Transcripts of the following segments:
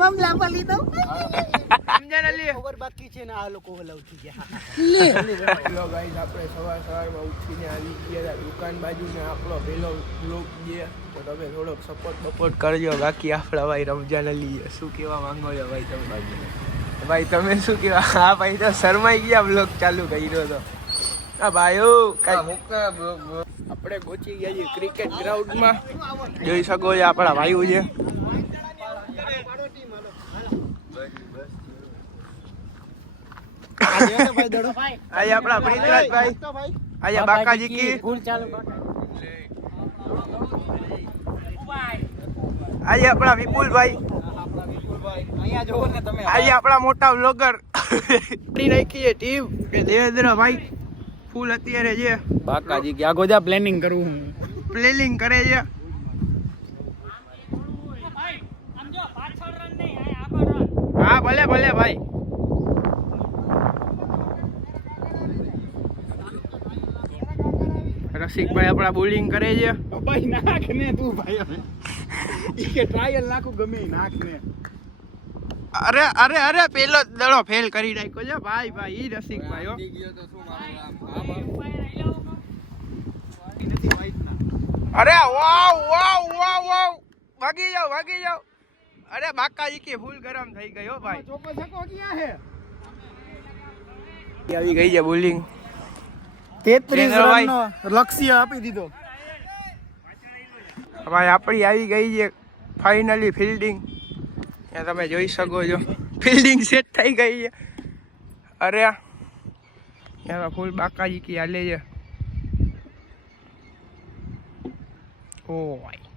મામ લાંબા લીધો સમજાને લે ખબર બાકી છે ને આ લોકો ઓલા ઉઠી ગયા હેલો ગાઈસ આપણે સવારમાં ઉઠીને આવી ગયા દુકાન બાજુ ને આપણો પહેલો બ્લોગ છે તો તમે થોડોક સપોર્ટ કરજો બાકી આપણા ભાઈ રમજાન લઈએ શું કહેવા માંગો છો ભાઈ તમે ભાઈ તમે શું કહેવા હા ભાઈ તો શરમાઈ ગયા બ્લોગ ચાલુ કર્યો તો હા ભાઈઓ કાંઈ આપણે પહોંચી ગયા છીએ ક્રિકેટ ગ્રાઉન્ડમાં જોઈ શકો છો આપણા ભાઈઓ છે આજે આપણા પ્રિતરાજભાઈ આજે બાકાજી કી આજે આપણા વિપુલભાઈ આજે આપણા મોટા વ્લોગર નાખીએ ટીમ દેવેન્દ્રભાઈ ફૂલ અત્યારે છે બાકાજી કે આગો જા પ્લાનિંગ કરું પ્લેનિંગ કરે છે હા ભલે ભલે ભાઈ રસિકભાઈ આપણા બોલિંગ કરે છે ભાઈ નાખ ને તું ભાઈ હવે ઈ કે ટ્રાયલ નાખું ગમે નાખ ને અરે અરે અરે પેલો દડો ફેલ કરી નાખ્યો છે ભાઈ ભાઈ ઈ રસિકભાઈ હો અરે વાવ વાવ વાવ વાવ ભાગી જાઓ અરે બાકાજી કે ફૂલ ગરમ થઈ ગયો ભાઈ ચોકો છકો ક્યાં હે આવી ગઈ છે બોલિંગ 33 રનનો લક્ષ્ય આપી દીધો ભાઈ આપણી આવી ગઈ છે ફાઇનલી ફિલ્ડિંગ ત્યાં તમે જોઈ શકો છો ફિલ્ડિંગ સેટ થઈ ગઈ છે અરે ત્યાં ફૂલ બાકાજી કી હાલે છે ઓ ભાઈ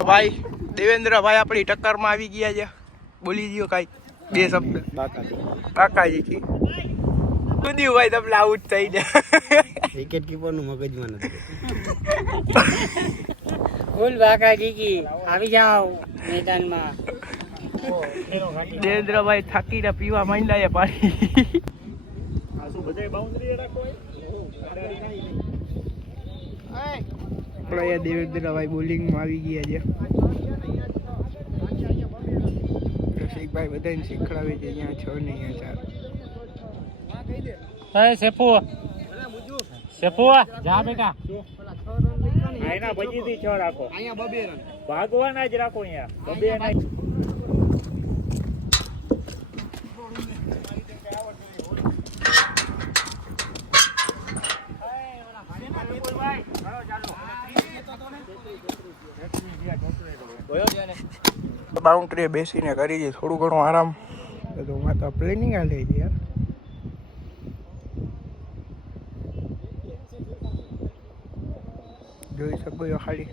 ભાઈ દેવેન્દ્રભાઈ આપણી ટક્કરમાં આવી ગયા છે બોલી દો કાંઈ બે શબ્દ બાકાજી કી કુદ્યું ભાઈ તમને આઉટ થઈ જાય વિકેટ કીપર નું મગજમાં નથી ફૂલ બાકાજી કી આવી જાઓ મેદાનમાં દેવેન્દ્રભાઈ થાકીને પીવા માંડ્યા છે પાણી આપણે દેવેન્દ્રભાઈ બોલિંગમાં આવી ગયા છે રસિકભાઈ બધાને શીખડાવે છે અહીંયા 6 ને અહીંયા 4 સેફુ જા બેટા આયના બજીથી 6 રાખો અહીંયા 2 રન ભાગવાના જ રાખો અહીંયા 2 ના બાઉન્ડ્રીએ બેસીને કરી છે થોડું ઘણું આરામ તો માતા પ્લેનિંગ હાલે છે યાર જોઈ શકો છો ખાલી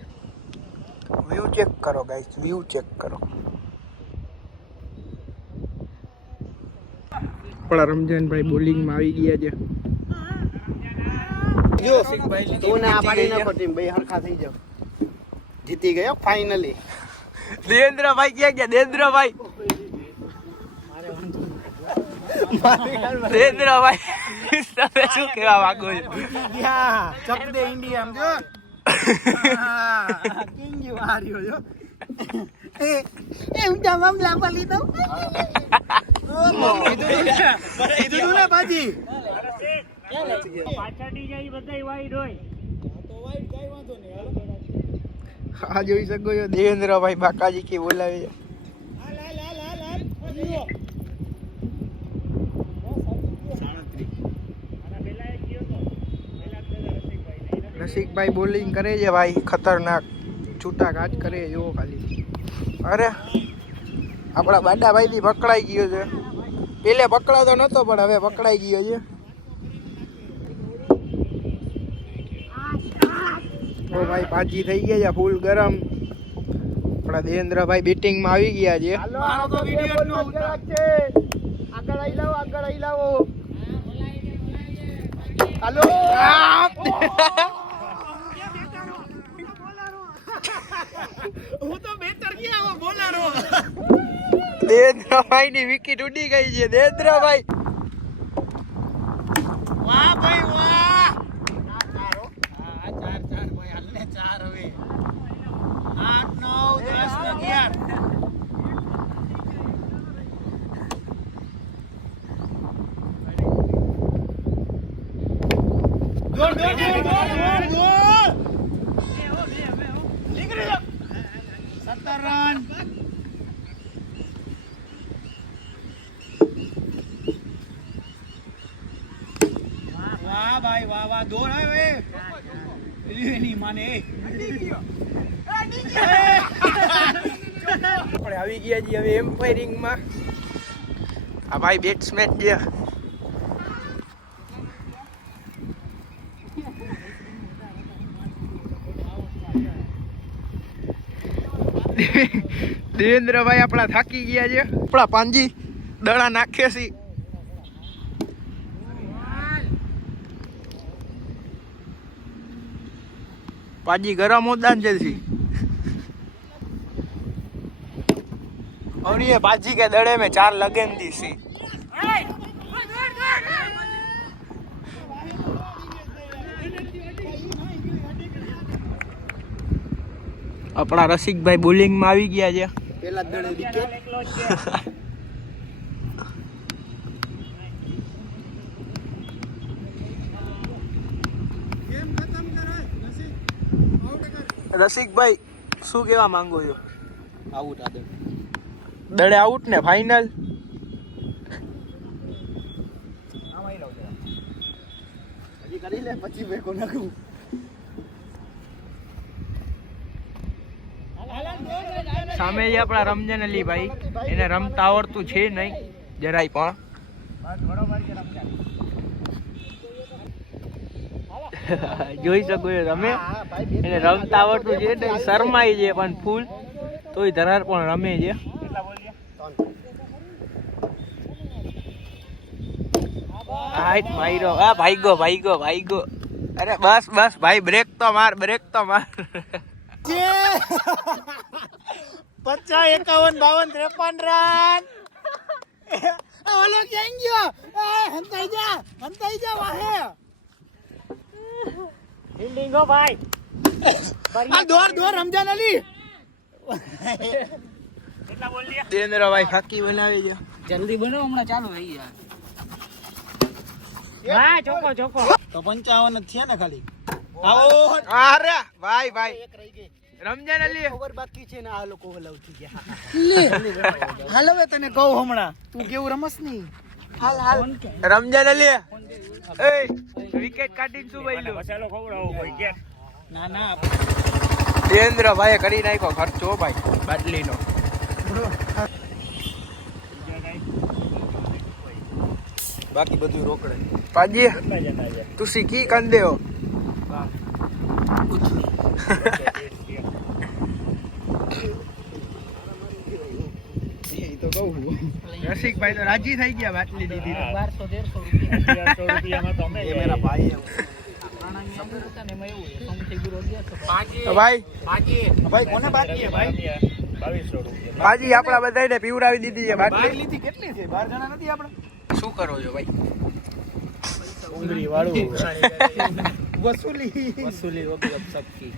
વ્યૂ ચેક કરો ગાઈસ વ્યૂ ચેક કરો આપણા રમજાનભાઈ બોલિંગમાં આવી ગયા છે જો તું ને આ પાડી નાખો ટીમ બે હરખા થઈ જાવ જીતી ગયો ફાઇનલી દેવેન્દ્રભાઈ ક્યાં ગયા દેવેન્દ્રભાઈ દેવેન્દ્રભાઈ તમે શું કહેવા માંગો છો ચક દે ઇન્ડિયા આમ જો કિંગ યુ આર્યો જો એ હું તમામ લાંબા લીધો કીધું ને બાજી પાછળની જાય બધાય વાઈડ હોય હા જોઈ શકો છો દેવેન્દ્રભાઈ બાકાજી કે બોલાવે છે રસિકભાઈ બોલિંગ કરે છે ભાઈ ખતરનાક છૂટા ઘાટ કરે જો ખાલી અરે આપણા બાડાભાઈ થી પકડાઈ ગયો છે પેલે પકડાતો નતો પણ હવે પકડાઈ ગયો છે ઓ ભાઈ પાજી થઈ ગયા છે ફૂલ ગરમ આપણા દેવેન્દ્રભાઈ બેટિંગમાં આવી ગયા છે મારો તો વિડિયો નો ઉતાર છે આગળ આવી લાવો હાલો હું તો બેટર ગયા બોલારો દેવેન્દ્રભાઈ ની વિકેટ ઉડી ગઈ છે દેવેન્દ્રભાઈ વાહ ભાઈ દોડ દોડ દોડ દોડ દોડ નીકળી જાઓ 17 રન વાહ ભાઈ વાહ વાહ દોડ આવે એની માને આપણે આવી ગયા છીએ હવે એમ્પાયરિંગમાં. આ ભાઈ બેટ્સમેન છે. દેવેન્દ્રભાઈ આપણા થાકી ગયા છે. આપણા પાંજી દડા નાખે છે. पाजी गरम होता है जल्दी और ये बाजी के दड़े में 4 लगन दी सी. अपना रसिक भाई बोलिंग में આવી ગયા છે. પેલા દડે વિકેટ રસિકભાઈ શું કહેવા માંગો છો? આઉટ આદે દડે આઉટ ને ફાઇનલ. હજી કરી લે પછી બેકો નાખું. સામે જે આપણા રમજાન અલી ભાઈ એને રમતા આવડતું છે નહીં જરાય પણ. જોઈ શકો છો તમે એને રમતા આવડતું છે ને શરમાઈ છે પણ ફૂલ તોય ધરાર પણ રમે છે. હાઈટ માર્યો. આ ભાઈગો ભાઈગો ભાઈગો. અરે બસ બસ ભાઈ બ્રેક તો માર બ્રેક તો માર. 50 51 52 53 રન. ઓલો ક્યાં ગયો? હંતાઈ જા વાહે. ફિલ્ડિંગ હો ભાઈ. આ દોર રમજાન અલી. કેટલા બોલ લ્યા? દેવેન્દ્રભાઈ ફાકી બનાવી છે. જલ્દી બનો હમણાં ચાલુ થઈ ગયા. હા ચોકો ચોકો. તો 55 જ થયા ને ખાલી. આવો અરે ભાઈ ભાઈ એક રહી ગઈ. રમજાન અલી ઓવર બાકી છે ને આ લોકો હલાવ થઈ ગયા. હાલ હવે તને કહું હમણાં તું કેવું રમસ ની. હાલ હાલ રમજાન અલી એ વિકેટ કાઢીને શું બોલ્યો? મસાલો ખવડાવો ભાઈ કે ના ના દેવેન્દ્રભાઈએ કરી નાખ્યો ખર્ચો ભાઈ બાટલીનો. બાકી બધું રોકડે. પાજી તુસી કી કંદે હો? રસિકભાઈ તો રાજી થઈ ગયા બાટલી દીધી. 1200 રૂપિયામાં તો અમે એ મેરા ભાઈ હે. ભાઈ ભાઈ કોને બાકી હે ભાઈ? 2200 રૂપિયા. બાજી આપણા બધાને પીવડાવી દીધી છે બાટલી. બાટલીથી કેટલી છે? 12 જણા નથી આપણે? શું કરો છો ભાઈ? ઉંગરી વાળું વસૂલી વગર સબકી.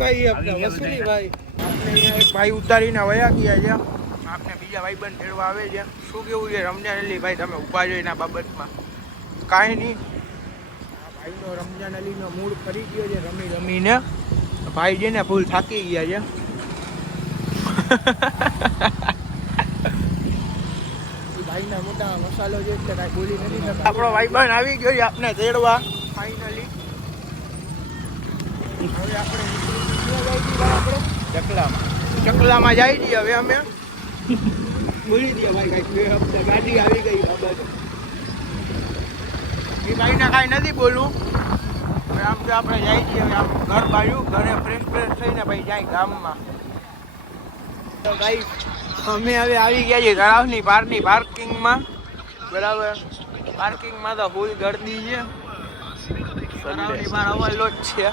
ભાઈ આપણે વસૂલી ભાઈ. આપણે અહીંયા એક ભાઈ ઉતારીને વયા ગયા છે. આપને બીજા ભાઈ બંધ તેડવા આવે છે. શું કેવું છે રમજાન અલી ભાઈ તમે ઉભા છો એના બાબતમાં? કાંઈ નહીં. આ ભાઈનો રમજાન અલીનો મૂડ ફરી ગયો છે રમી રમીને. ભાઈ છે ને ફૂલ થાકી ગયા છે. ભાઈના મોટા મસાલો છે એટલે કાંઈ બોલી નથી શકતા. આપણો ભાઈ બંધ આવી ગયો છે આપને તેડવા ફાઇનલી. હવે આપણે ચકલામાં જાય છીએ હવે અમે. બોલી દે ભાઈ કાંઈ ગાડી આવી ગઈ બાબત. એ ભાઈને કાંઈ નથી બોલવું. હવે આમ તો આપણે જાય છીએ હવે આમ ઘર બાજુ ઘરે ફ્રેશ થઈને ભાઈ જાય ગામમાં. તો ભાઈ અમે હવે આવી ગયા છીએ તળાવની પારની પાર્કિંગમાં. બરાબર પાર્કિંગમાં તો ફૂલ ગર્દી છે. તળાવની પાર ઓવરલોડ છે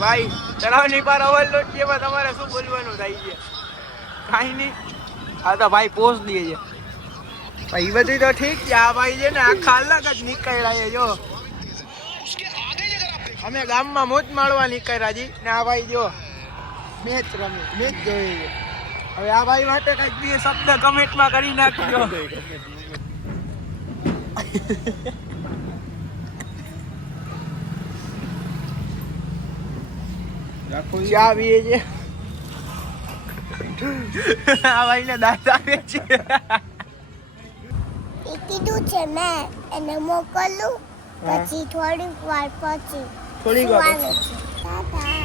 ભાઈ. તળાવની પાર ઓવરલોડ છે એમાં તમારે શું બોલવાનું થાય છે? કાંઈ નહીં. આ તો ભાઈ પોસ્ટ દે છે ભાઈ. એ બધું તો ઠીક છે. આ ભાઈ છે ને આખા અલગ જ નીકળ્યા છે. જો અમે ગામમાં મોજ માળવા નીકળ્યા છીએ ને આ ભાઈ જો મેચ રમે મેચ જોઈએ છે. હવે આ ભાઈ માટે કઈક બે શબ્દ કમેન્ટમાં કરી નાખજો. ચા પીએ છે આ ભાઈને દાંત આવે છે એ કીધું છે મેં એને મોકલું પછી થોડીક વાર પછી થોડીક વાર સુવાનું છે. ટાટા.